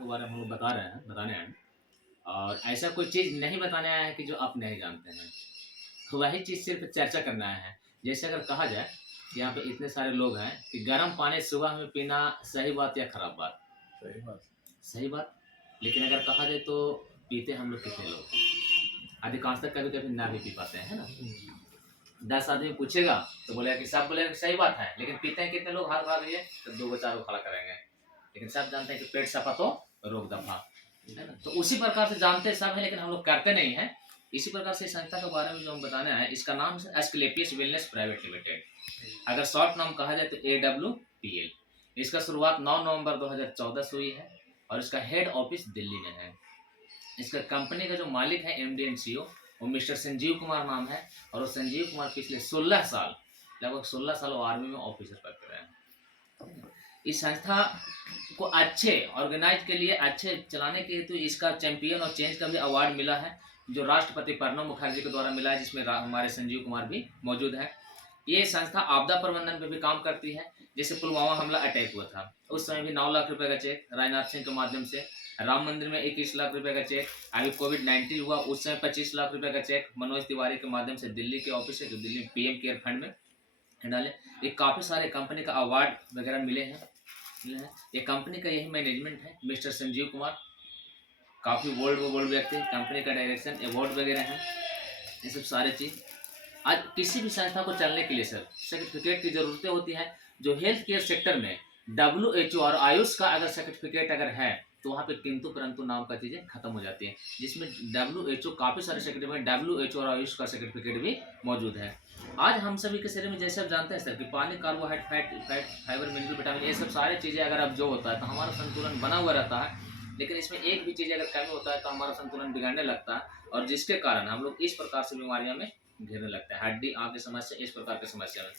के बारे में हम लोग बताने हैं और ऐसा कोई चीज़ नहीं बताने आया है कि जो आप नहीं जानते हैं। तो वही चीज़ सिर्फ़ चर्चा करने आए हैं। जैसे अगर कहा जाए कि यहाँ पे इतने सारे लोग हैं कि गर्म पानी सुबह में पीना सही बात या खराब बात? सही बात। सही बात। लेकिन अगर कहा जाए तो पीते हम लोग कितने लोग हैं? अधिकांशतः कभी-कभी ना भी पी पाते हैं, है ना? 10 आदमी पूछेगा तो बोलेगा कि सब बोलेगा कि सही बात है, लेकिन पीते हैं कितने लोग हाथ उठा दीजिए, तो 2 को 4 को खड़ा करेंगे। लेकिन सब जानते हैं कि पेट सफा तो रोग दफा, है ना? तो उसी प्रकार से जानते सब हैं लेकिन हम लोग करते नहीं हैं। इसी प्रकार से इस संस्था के बारे में जो हम बताना है, इसका नाम है एस्क्लेपियस वेलनेस प्राइवेट लिमिटेड। अगर शॉर्ट नाम कहा जाए तो AWPL। इसका शुरुआत 9 नवंबर 2014 से हुई है और इसका हेड ऑफिस दिल्ली में है। इसका कंपनी का जो मालिक है एमडी एंड सीईओ वो मिस्टर संजीव कुमार नाम है और वो संजीव कुमार पिछले 16 साल लगभग 16 साल वो आर्मी में ऑफिसर करते रहे हैं। इस संस्था को अच्छे ऑर्गेनाइज के लिए अच्छे चलाने के हेतु इसका चैंपियन और चेंज का भी अवार्ड मिला है जो राष्ट्रपति प्रणब मुखर्जी के द्वारा मिला है, जिसमें हमारे संजीव कुमार भी मौजूद है। ये संस्था आपदा प्रबंधन पे भी काम करती है। जैसे पुलवामा हमला अटैक हुआ था उस समय भी 9 लाख रुपए का चेक राजनाथ सिंह के माध्यम से, राम मंदिर में 21 लाख रुपए का चेक, अभी कोविड-19 हुआ उस समय 25 लाख रुपए का चेक मनोज तिवारी के माध्यम से दिल्ली के ऑफिस से जो दिल्ली पीएम केयर फंड में डाले। ये काफ़ी सारे कंपनी का अवार्ड वगैरह मिले हैं। ये कंपनी का यही मैनेजमेंट है मिस्टर संजीव कुमार, काफ़ी बोल्ड व्यक्ति, कंपनी का डायरेक्शन अवार्ड वगैरह है, ये सब सारे चीज़। आज किसी भी संस्था को चलने के लिए सर सर्टिफिकेट की ज़रूरतें होती है। जो हेल्थ केयर सेक्टर में WHO और आयुष का अगर सर्टिफिकेट अगर है तो वहाँ पे किंतु परंतु नाम का चीज़ें खत्म हो जाती हैं, जिसमें WHO काफ़ी सारे सर्टिफिकेट में WHO और आयुष का सर्टिफिकेट भी मौजूद है। आज हम सभी के शरीर में जैसे आप जानते हैं सर कि पानी, carbohydrate, fat, fibre, mineral, vitamin ये सब सारी चीज़ें अगर अब जो होता है तो हमारा संतुलन बना हुआ रहता है। लेकिन इसमें एक भी चीज़ अगर कमी होता है तो हमारा संतुलन बिगड़ने लगता है और जिसके कारण हम लोग इस प्रकार से बीमारियों में घेरने लगता है, हड्डी, आँख की समस्या, इस प्रकार की समस्या में।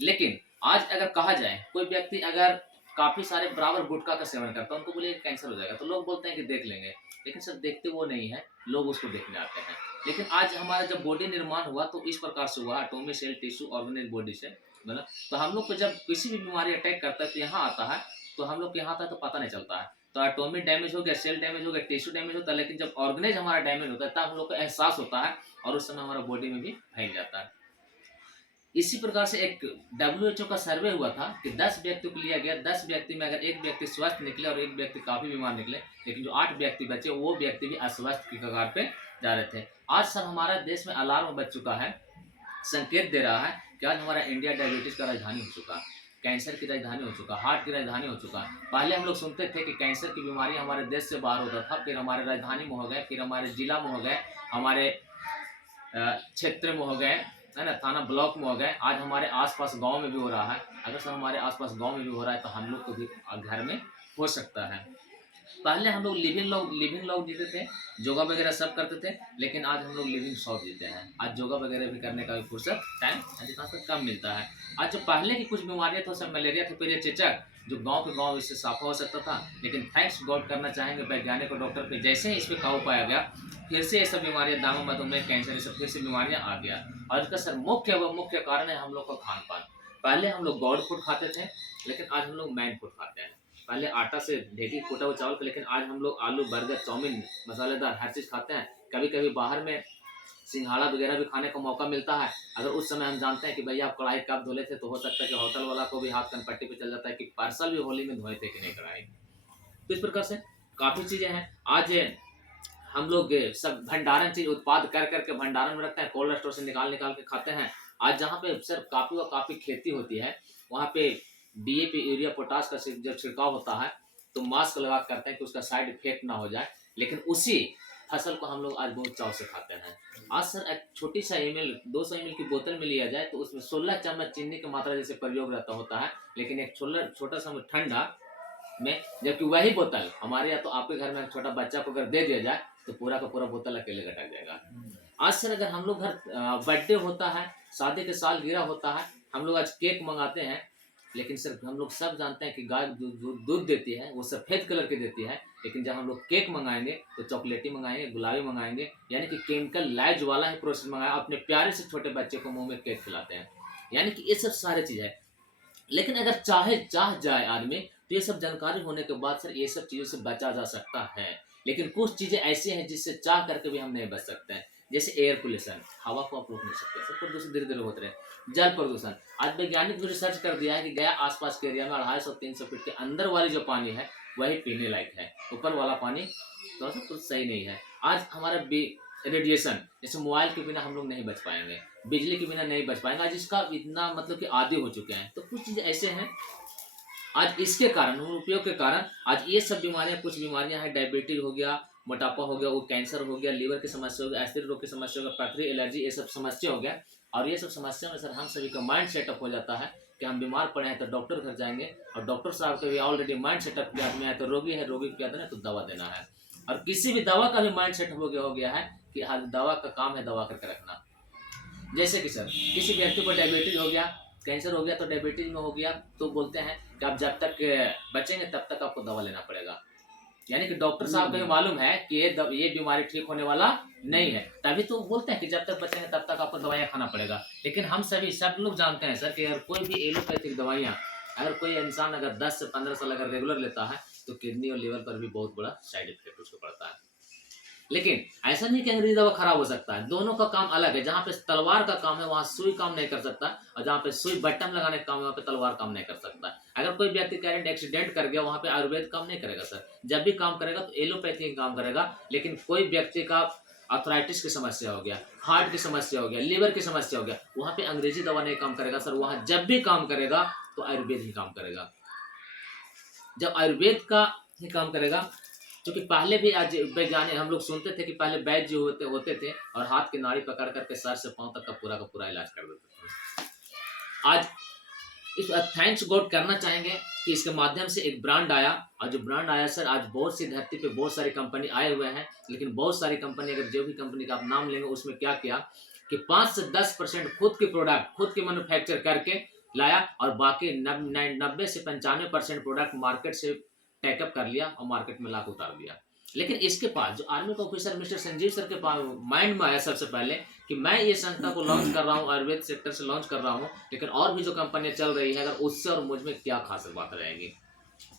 लेकिन आज अगर कहा जाए कोई व्यक्ति अगर काफ़ी सारे बराबर गुटखा का सेवन करता है, उनको बोलिए कैंसर हो जाएगा तो लोग बोलते हैं कि देख लेंगे, लेकिन सर देखते वो नहीं है, लोग उसको देखने आते हैं। लेकिन आज हमारा जब बॉडी निर्माण हुआ तो इस प्रकार से हुआ, atomic cell tissue organise body से मतलब, तो हम लोग को जब किसी भी बीमारी अटैक करता है तो यहाँ आता है, तो हम लोग के यहाँ आता है तो पता नहीं चलता है। तो एटॉमिक डैमेज हो गया, सेल डैमेज हो गया, टिश्यू डैमेज होता है, लेकिन जब ऑर्गेनाइज हमारा डैमेज होता है तब हम लोग को एहसास होता है और उस समय हमारा बॉडी में भी फैल जाता है। इसी प्रकार से एक WHO का सर्वे हुआ था कि 10 व्यक्तियों को लिया गया, 10 व्यक्ति में अगर एक व्यक्ति स्वस्थ निकले और एक व्यक्ति काफ़ी बीमार निकले, लेकिन जो 8 व्यक्ति बचे वो व्यक्ति भी अस्वस्थ की कगार पे जा रहे थे। आज सर हमारा देश में अलार्म बज चुका है, संकेत दे रहा है कि आज हमारा इंडिया डायबिटीज़ का राजधानी हो चुका, कैंसर की राजधानी हो चुका, हार्ट की राजधानी हो चुका। पहले हम लोग सुनते थे कि कैंसर की बीमारी हमारे देश से बाहर होता था, फिर हमारे राजधानी में हो गए, फिर हमारे जिला में हो गए, हमारे क्षेत्र में हो गए, है ना, थाना ब्लॉक में हो गए, आज हमारे आसपास गांव में भी हो रहा है। अगर सर हमारे आसपास गांव में भी हो रहा है तो हम लोग को भी घर में हो सकता है। पहले हम लोग लिविंग लोग जीते थे, योगा वगैरह सब करते थे, लेकिन आज हम लोग लिविंग शॉप जीते हैं। आज योगा वगैरह भी करने का भी फुर्सत टाइम अधिकांश कम मिलता है। आज जो पहले की कुछ बीमारियां तो सब मलेरिया थे, फिर ये चेचक जो गांव के गांव इससे साफा हो सकता था, लेकिन थैंक्स गॉड करना चाहेंगे वैज्ञानिक और डॉक्टर पे, जैसे ही इस पर काबू पाया गया फिर से ये सब बीमारियां, दामों, मधुमेह, कैंसर, ये सब फिर से बीमारियां आ गया। और इसका सर मुख्य कारण है हम लोग का खान पान। पहले हम लोग गॉड फूड खाते थे, लेकिन आज हम लोग मैन फूड खाते हैं। पहले आटा से ढेकी कूटा हुआ चावल, लेकिन आज हम लोग आलू, बर्गर, चाउमीन, मसालेदार हर चीज़ खाते हैं। कभी कभी बाहर में सिंघाड़ा वगैरह भी खाने का मौका मिलता है। अगर उस समय हम जानते हैं कि भैया आप कढ़ाई कब धोले थे, तो हो सकता है कि होटल वाला को भी हाथ कनपट्टी पे चल जाता है कि पार्सल भी होली में धोए थे कि नहीं कढ़ाई। तो इस प्रकार से काफ़ी चीज़ें हैं। आज हम लोग सब भंडारण चीज उत्पाद कर करके भंडारण में रखते हैं, कोल्ड स्टोर से निकाल निकाल के खाते हैं। आज जहाँ पे सर काफ़ी व काफ़ी खेती होती है वहाँ पे DAP, यूरिया, पोटास का जब छिड़काव होता है तो मास्क लगा के करते हैं कि उसका साइड इफेक्ट ना हो जाए, लेकिन उसी फसल को हम लोग आज बहुत चाव से खाते हैं। आज सर एक छोटी सा ml 200 ml की बोतल में लिया जाए तो उसमें 16 चम्मच चीनी की मात्रा जैसे प्रयोग रहता होता है, लेकिन एक छोटा सा ठंडा में, जबकि वही बोतल हमारे या तो आपके घर में एक छोटा बच्चा को अगर दे दिया जाए तो पूरा का पूरा बोतल अकेले घटक जाएगा। आज सर अगर हम लोग घर बर्थडे होता है, शादी के साल गिरा होता है, हम लोग आज केक मंगाते हैं, लेकिन सर हम लोग सब जानते हैं कि गाय दूध देती है, वो सफ़ेद कलर की देती है, लेकिन जब हम लोग केक मंगाएंगे तो चॉकलेटी मंगाएंगे, गुलाबी मंगाएंगे, यानी कि केमिकल लाइज वाला ही प्रोसेस मंगाया, अपने प्यारे से छोटे बच्चे को मुंह में केक खिलाते हैं। यानी कि ये सब सारे चीज़ है। लेकिन अगर चाह जाए आदमी तो ये सब जानकारी होने के बाद सर ये सब चीज़ों से बचा जा सकता है। लेकिन कुछ चीज़ें ऐसी हैं जिससे चाह करके भी हम नहीं बच सकते हैं। जैसे एयर पोल्यूशन, हवा को आप रोक नहीं सकते सर, प्रदूषण धीरे धीरे होते रहे। जल प्रदूषण, आज वैज्ञानिक भी रिसर्च कर दिया है कि गया आसपास के एरिया में 250-300 फीट के अंदर वाली जो पानी है वही पीने लायक है, ऊपर वाला पानी थोड़ा सा कुछ सही नहीं है। आज हमारा रेडिएशन, जैसे मोबाइल के बिना हम लोग नहीं बच पाएंगे, बिजली के बिना नहीं बच पाएंगे, आज इसका इतना मतलब कि आदी हो चुके हैं। तो कुछ चीज़ें ऐसे हैं आज इसके कारण, उपयोग के कारण आज ये सब बीमारियां, कुछ बीमारियां हैं, डायबिटीज हो गया, मोटापा हो गया, वो कैंसर हो गया, लीवर की समस्या हो गया, एसिड रोग की समस्या हो गया, पथरी, एलर्जी, ये सब समस्या हो गया। और ये सब समस्या में सर हम सभी का माइंड सेटअप हो जाता है कि हम बीमार पड़े हैं तो डॉक्टर घर जाएंगे, और डॉक्टर साहब के भी ऑलरेडी माइंड सेटअप किया आदमी है तो रोगी है, रोगी क्या देना तो दवा देना है। और किसी भी दवा का भी माइंड सेटअप हो गया है कि हर दवा का काम है दवा करके रखना। जैसे कि सर किसी व्यक्ति को डायबिटीज हो गया, कैंसर हो गया, तो डायबिटीज में हो गया तो बोलते हैं कि आप जब तक बचेंगे तब तक आपको दवा लेना पड़ेगा। यानी कि डॉक्टर साहब को ये मालूम है कि ये बीमारी ठीक होने वाला नहीं है, तभी तो बोलते हैं कि जब तक बचेंगे तब तक आपको दवाइयाँ खाना पड़ेगा। लेकिन हम सभी सब लोग जानते हैं सर कि अगर कोई भी एलोपैथिक दवाइयाँ, अगर कोई इंसान अगर 10 से 15 साल अगर रेगुलर लेता है तो किडनी और लीवर पर भी बहुत बड़ा साइड इफेक्ट उसको पड़ता है। लेकिन ऐसा नहीं कि अंग्रेजी दवा खराब हो सकता है, दोनों का काम अलग है। जहाँ पे तलवार का काम है वहाँ सुई काम नहीं कर सकता, और जहाँ पे सुई बटन लगाने का काम है वहाँ पे तलवार काम नहीं कर सकता। अगर कोई व्यक्ति करेंट एक्सीडेंट कर गया वहाँ पे आयुर्वेद काम नहीं करेगा सर, जब भी काम करेगा तो एलोपैथी काम करेगा। लेकिन कोई व्यक्ति का आर्थराइटिस की समस्या हो गया, हार्ट की समस्या हो गया, लीवर की समस्या हो गया, वहाँ पे अंग्रेजी दवा नहीं काम करेगा सर, वहाँ जब भी काम करेगा तो आयुर्वेद ही काम करेगा। जब आयुर्वेद का ही काम करेगा, क्योंकि पहले भी आज वैज्ञानिक हम लोग सुनते थे कि पहले वैद्य जो होते थे और हाथ की नाड़ी पकड़ करके सर से पांव तक का पूरा इलाज कर देते थे। आज इस थैंक्स गॉड करना चाहेंगे कि इसके माध्यम से एक ब्रांड आया, और जो ब्रांड आया सर आज बहुत सी धरती पे बहुत सारी कंपनी आए हुए हैं। लेकिन बहुत सारी कंपनी, अगर जो भी कंपनी का आप नाम लेंगे उसमें क्या किया कि 5 से 10% खुद के प्रोडक्ट खुद के मैन्युफैक्चर करके लाया, और बाकी 90 से 95% प्रोडक्ट मार्केट से टैकअप कर लिया और मार्केट में लाकर उतार दिया। लेकिन इसके पास जो आर्मी का ऑफिसर मिस्टर संजीव सर के पास माइंड में आया सबसे पहले कि मैं ये संस्था को लॉन्च कर रहा हूँ, आयुर्वेद सेक्टर से लॉन्च कर रहा हूँ, लेकिन और भी जो कंपनियां चल रही है अगर उससे और मुझ में क्या खास बात रहेगी,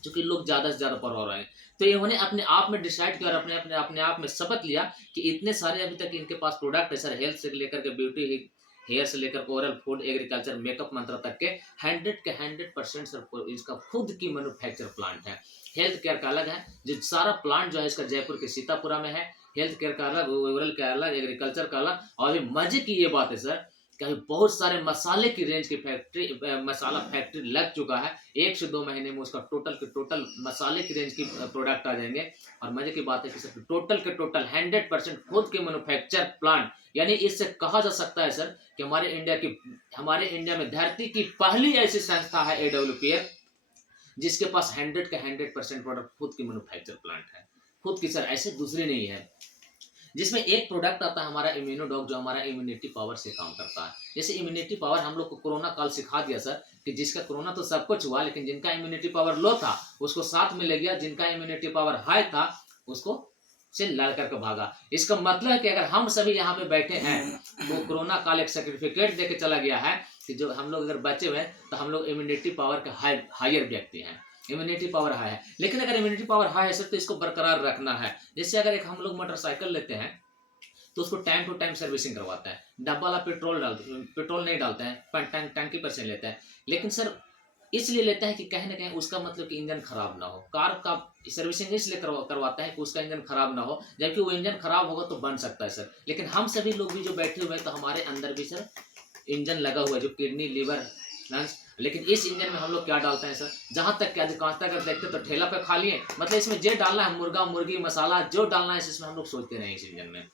क्योंकि लोग ज्यादा से ज्यादा पर हो रहे हैं। तो इन्होंने अपने आप में डिसाइड किया और अपने आप में शपथ लिया कि इतने सारे अभी तक इनके पास प्रोडक्ट है सर, हेल्थ से लेकर के ब्यूटी, हेयर से लेकर ओरल फूड, एग्रीकल्चर, मेकअप मंत्र तक के 100% सर इसका खुद की मैन्युफैक्चर प्लांट है। हेल्थ केयर का अलग है, जो सारा प्लांट जो है इसका जयपुर के सीतापुरा में है। हेल्थ केयर का अलग, ओरल का अलग, एग्रीकल्चर का अलग। और अभी मजे की ये बात है सर कि बहुत सारे मसाले की रेंज की फैक्ट्री, मसाला फैक्ट्री लग चुका है। 1 से 2 महीने में उसका टोटल मसाले की रेंज की प्रोडक्ट आ जाएंगे। और मजे की बात है कि सर टोटल 100% खुद के मैन्युफैक्चर प्लांट, यानी इससे कहा जा सकता है सर कि हमारे इंडिया में धरती की पहली ऐसी संस्था है AWPF जिसके पास 100% प्रोडक्ट खुद की मैन्युफैक्चर प्लांट है, खुद की सर, ऐसे दूसरी नहीं है। जिसमें एक प्रोडक्ट आता है हमारा इम्यूनोडॉग, जो हमारा इम्यूनिटी पावर से काम करता है। जैसे इम्यूनिटी पावर हम लोग को कोरोना काल सिखा दिया सर कि जिसका कोरोना तो सब कुछ हुआ, लेकिन जिनका इम्यूनिटी पावर लो था उसको साथ में ले गया, जिनका इम्यूनिटी पावर हाई था उसको से लड़ करके भागा। इसका मतलब है कि अगर हम सभी यहाँ पे बैठे हैं तो कोरोना काल एक सर्टिफिकेट देके चला गया है कि जो हम लोग अगर बचे हुए हैं तो हम लोग इम्यूनिटी पावर के हायर व्यक्ति हैं, इम्यूनिटी पावर हाई है। लेकिन अगर इम्यूनिटी पावर हाई है सर तो इसको बरकरार रखना है। जैसे अगर एक हम लोग मोटरसाइकिल लेते हैं तो उसको टाइम टू टाइम सर्विसिंग करवाते हैं, डब्बा वाला पेट्रोल नहीं डालते हैं, टंकी पर से लेते हैं। लेकिन सर इसलिए लेते हैं कि कहीं ना कहीं उसका मतलब कि इंजन खराब ना हो। कार का सर्विसिंग इसलिए करवाता है कि उसका इंजन खराब ना हो, जबकि वो इंजन खराब होगा तो बन सकता है सर। लेकिन हम सभी लोग भी जो बैठे हुए हैं तो हमारे अंदर भी सर इंजन लगा हुआ है, जो किडनी, लीवर, लंग्स। लेकिन इस इंजन में हम लोग क्या डालते हैं सर, जहां तक कि अधिकांश तक अगर देखते तो ठेला पे खा लिए, मतलब इसमें जो डालना है मुर्गा मुर्गी मसाला जो डालना है इसमें हम लोग सोचते नहीं इस इंजन में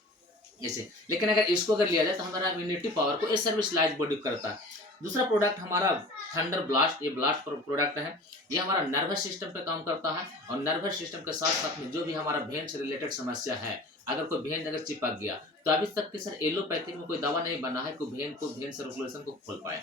ऐसे। लेकिन अगर इसको अगर लिया जाए तो हमारा इम्यूनिटी पावर को इस सर्विसलाइज बॉडी करता है। दूसरा प्रोडक्ट हमारा थंडर ब्लास्ट, ये ब्लास्ट प्रोडक्ट है, ये हमारा नर्वस सिस्टम पे काम करता है। और नर्वस सिस्टम के साथ साथ में जो भी हमारा भेन से रिलेटेड समस्या है, अगर कोई भेन अगर चिपक गया तो अभी तक के सर एलोपैथिक में कोई दवा नहीं बना है कि भेन सर्कुलेशन को खोल पाए।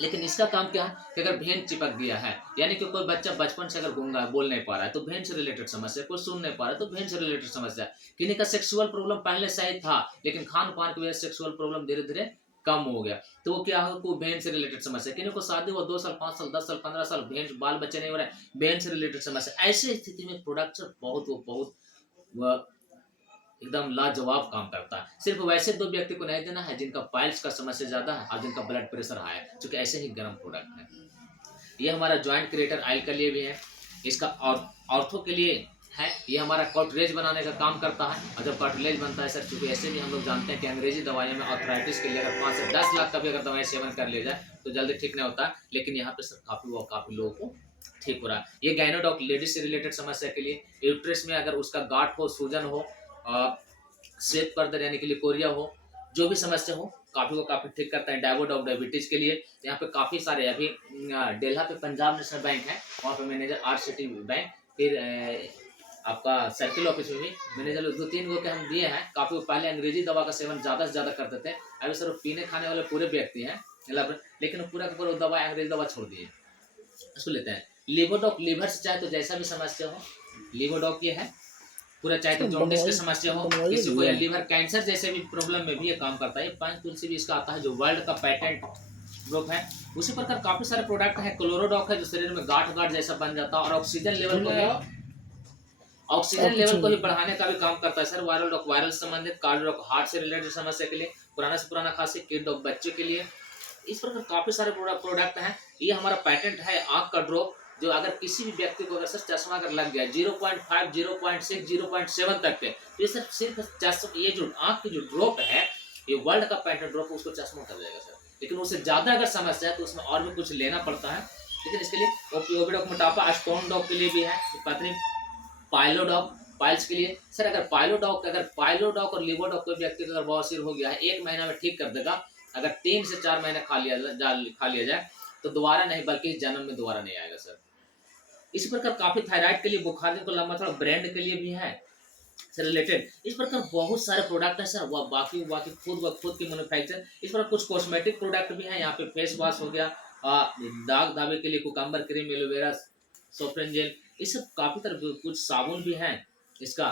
लेकिन इसका काम क्या है कि अगर भेन चिपक गया है, यानी कि कोई बच्चा बचपन से अगर गूंगा है, बोल नहीं पा रहा है तो भेन से रिलेटेड समस्या, कोई सुन नहीं पा रहा है तो भेन से रिलेटेड समस्या, किन्हीं का सेक्सुअल प्रॉब्लम पहले से ही था लेकिन खान पान की वजह से सेक्सुअल प्रॉब्लम धीरे धीरे कम हो गया, तो वो क्या हो, कोई बहन से रिलेटेड समस्या, किन्हीं को शादी हुआ 2 साल 5 साल 10 साल 15 साल, बहन बाल बच्चे नहीं हो रहे, बहन से रिलेटेड समस्या, ऐसी स्थिति में प्रोडक्ट बहुत एकदम लाजवाब काम करता है। सिर्फ वैसे 2 व्यक्ति को नहीं देना है जिनका पाइल्स का समस्या ज़्यादा है और जिनका ब्लड प्रेशर हाई है, क्योंकि ऐसे ही गर्म प्रोडक्ट है। ये हमारा जॉइंट क्रिएटर ऑयल के लिए भी है, इसका ऑर्थो के लिए है, ये हमारा कार्टिलेज बनाने का काम करता है। और जब कार्टिलेज बनता है सर, चूँकि ऐसे भी हम लोग जानते हैं कि अंग्रेजी दवाइयों में आर्थराइटिस के लिए अगर 5 से 10 लाख का भी अगर दवाई सेवन कर लिया जाए तो जल्दी ठीक नहीं होता, लेकिन यहाँ पे सर काफ़ी लोगों को ठीक हो रहा है। ये गायनोडॉक लेडीज से रिलेटेड समस्या के लिए, यूट्रस में अगर उसका गांठ हो, सूजन हो, सेप कर दे यानी के लिए कोरिया हो, जो भी समस्या हो, काफ़ी ठीक करता है। डायबोडॉक डायबिटीज के लिए यहाँ पे काफ़ी सारे, अभी डेल्हा पे पंजाब नेशनल बैंक है, वहाँ पे मैनेजर RCT बैंक, फिर आपका सर्किल ऑफिस में भी मैनेजर 2-3 गो के हम दिए हैं। काफ़ी पहले अंग्रेजी दवा का सेवन ज़्यादा से ज़्यादा करते थे, अभी सर पीने खाने वाले पूरे व्यक्ति हैं, लेकिन पूरा का पूरा दवा अंग्रेजी दवा छोड़ दिए, उसको लेते हैं। लिवोडॉक, लीवर से चाहे तो जैसा भी समस्या हो, लिवोडॉक ये है पूरा, चाहे तो जॉन्डिस की समस्या हो किसी को, या लीवर कैंसर जैसे भी प्रॉब्लम में भी ये काम करता है। पंच तुलसी भी इसका आता है जो वर्ल्ड का पेटेंट ग्रुप है। उसी प्रकार काफी सारे प्रोडक्ट है। क्लोरोडॉक है जो शरीर में गांठ जैसा बन जाता है और ऑक्सीजन लेवल को भी बढ़ाने का भी काम करता है सर। वायरल डॉक वायरल संबंधित, कार्डियोडॉक हार्ट से रिलेटेड समस्या के लिए, पुराना से पुराना खांसी, किड डॉक बच्चे के लिए। इस प्रकार काफी सारे प्रोडक्ट हैं। ये हमारा पेटेंट है आंख का ड्रॉप, जो अगर किसी भी व्यक्ति को अगर सर चश्मा अगर लग गया 0.5 0.6 0.7 तक के, तो ये सर सिर्फ चश्मा, ये जो आंख की जो ड्रॉप है, ये वर्ल्ड का पेटेंट ड्रॉप, उसको चश्मा कर जाएगा सर। लेकिन उससे ज्यादा अगर समस्या है तो उसमें और भी कुछ लेना पड़ता है, लेकिन इसके लिए ओपियोइड मोटापा, स्टोन डॉग के लिए भी है, पत्नी पाइलोडॉक पाइल्स के लिए सर। अगर पाइलोडॉक और लिवोडॉक कोई व्यक्ति का अगर बवासीर हो गया है 1 महीना में ठीक कर देगा। अगर 3 से 4 महीने खा लिया जाए तो दोबारा नहीं, बल्कि इस जन्म में दोबारा नहीं आएगा सर। इसी प्रकार काफी थायराइड के लिए, बुखार को लंबा थोड़ा, ब्रेन के लिए भी है सर रिलेटेड। इस प्रकार बहुत सारे प्रोडक्ट है सर, वह बाकी खुद की मैन्युफैक्चर। इस प्रकार कुछ कॉस्मेटिक प्रोडक्ट भी है। यहाँ पे फेस वॉश हो गया, दाग धाबे के लिए कुकम्बर क्रीम, एलोवेरा, सोफ्रेन जेल, ये सब काफी तरह, कुछ साबुन भी है, इसका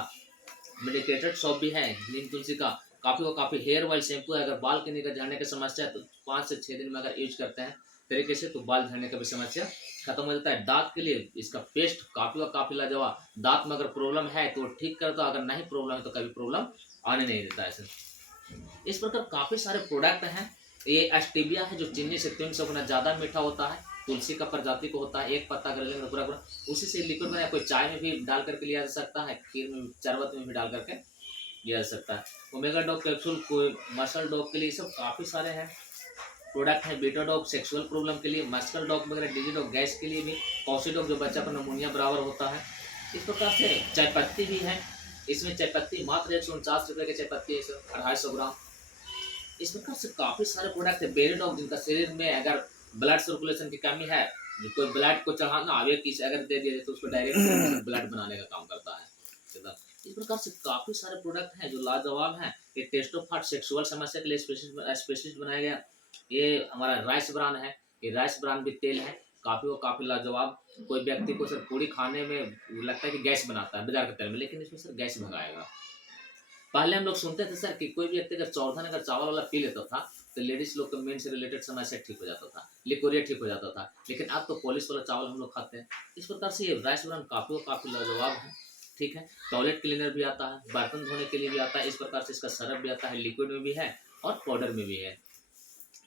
मेडिकेटेड सॉप भी है, नीम तुलसी का। काफी हेयर ऑयल शैम्पू है। अगर बाल के निकल जाने की समस्या है तो 5 से 6 दिन में अगर यूज करते हैं तरीके से तो बाल झड़ने का भी समस्या खत्म हो जाता है। दांत के लिए इसका पेस्ट काफी लाजवाब, दांत में अगर प्रॉब्लम है तो ठीक करता है, अगर नहीं प्रॉब्लम है तो कभी प्रॉब्लम आने नहीं देता है सर। इस प्रकार काफी सारे प्रोडक्ट हैं। ये एस्टिबिया है जो चीनी से 300 गुना ज्यादा मीठा होता है, तुलसी का प्रजाति को होता है, एक पत्ता अगर लेंगे पूरा उसी से लिक्विड बनाया, कोई चाय में भी डाल करके लिया जा सकता है, खीर में, शरबत में भी डाल करके लिया जा सकता है। ओमेगा डॉग कैप्सूल, कोई मसल डॉग के लिए, सब काफी सारे हैं प्रोडक्ट है। बीटा डॉग सेक्सुअल प्रॉब्लम के लिए, मस्कल डॉग वगैरह, डिजी डॉग गैस के लिए भी, कॉसी डॉग जो बच्चा पर नमूनिया बराबर होता है। इस प्रकार से चाय पत्ती भी है, इसमें चाय पत्ती मात्र 149 रुपये की चाय पत्ती है सर, 250 ग्राम। इस प्रकार से काफी सारे प्रोडक्ट है। बेरी डॉग जिनका शरीर में अगर ब्लड सर्कुलेशन की कमी है, कोई ब्लड को चढ़ाना आवे किसी अगर दे दिया जाए तो उसको डायरेक्ट ब्लड बनाने का काम करता है। इस प्रकार से काफी सारे प्रोडक्ट हैं जो लाजवाब हैं। ये टेस्टोफार्ट सेक्सुअल समस्या के लिए स्पेशलिस्ट बनाया गया। ये हमारा राइस ब्रान है, ये राइस ब्रान भी तेल है, काफी लाजवाब। कोई व्यक्ति को सर पूरी खाने में लगता है कि गैस बनाता है बाजार के तेल में, लेकिन इसमें सर गैस भगाएगा। पहले हम लोग सुनते थे सर कि कोई व्यक्ति अगर चौधन अगर चावल वाला पी लेता था तो लेडीज लोग का मेन से रिलेटेड समस्या ठीक हो जाता था, लिकोरिया ठीक हो जाता था, लेकिन अब तो पॉलिश वाला चावल हम लोग खाते हैं। इस प्रकार से ये राइस ब्रान काफी लाजवाब है, ठीक है। टॉयलेट क्लीनर भी आता है, बर्तन धोने के लिए भी आता है, इस प्रकार से इसका सरफ भी आता है, लिक्विड में भी है और पाउडर में भी है।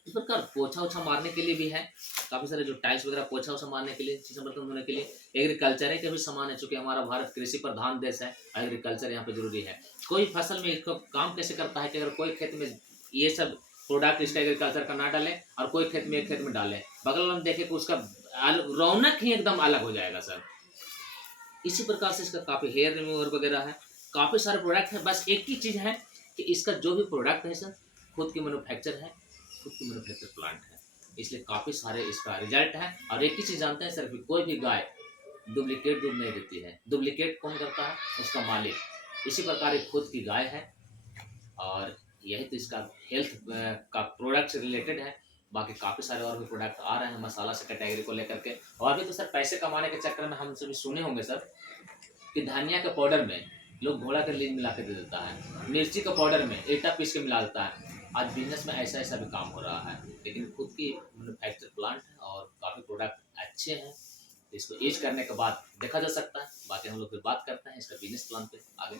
इस प्रकार पोछा ओछा मारने के लिए भी है, काफी सारे जो टाइल्स वगैरह पोछा ओछा मारने के लिए, शीशम बर्तन धोने के लिए। एग्रीकल्चर के भी सामान है, चूंकि हमारा भारत कृषि प्रधान देश है, एग्रीकल्चर यहाँ पे जरूरी है। कोई फसल में इसको काम कैसे करता है कि अगर कोई खेत में ये सब प्रोडक्ट इसका एग्रीकल्चर का ना डाले और कोई खेत में एक खेत में डाले, बगल में देखे कि उसका रौनक ही एकदम अलग हो जाएगा सर। इसी प्रकार से इसका काफी हेयर रिमूवर वगैरह है, काफी सारे प्रोडक्ट है। बस एक ही चीज है कि इसका जो भी प्रोडक्ट है सर खुद की मैन्युफैक्चर है, खुद की मैन्युफैक्चर प्लांट है, इसलिए काफी सारे इसका रिजल्ट है। और एक ही चीज जानते हैं सर कि कोई भी गाय डुप्लीकेट दूध नहीं देती है। डुप्लीकेट कौन करता है? उसका मालिक। इसी प्रकार ये खुद की गाय है और यही तो इसका हेल्थ का प्रोडक्ट से रिलेटेड है। बाकी काफ़ी सारे और भी प्रोडक्ट आ रहे हैं मसाला से कैटेगरी को लेकर के। और अभी तो सर पैसे कमाने के चक्कर में हम सभी सुने होंगे सर कि धनिया के पाउडर में लोग घोड़ा का लीज मिला के दे देता है, मिर्ची के पाउडर में ईटा पीस के मिला देता है, आज बिजनेस में ऐसा ऐसा भी काम हो रहा है, लेकिन खुद की मैन्युफैक्चर प्लांट है और काफ़ी प्रोडक्ट अच्छे हैं। इसको यूज करने के बाद देखा जा सकता है। बाकी हम लोग फिर बात करते हैं इसका बिजनेस प्लान पे आगे।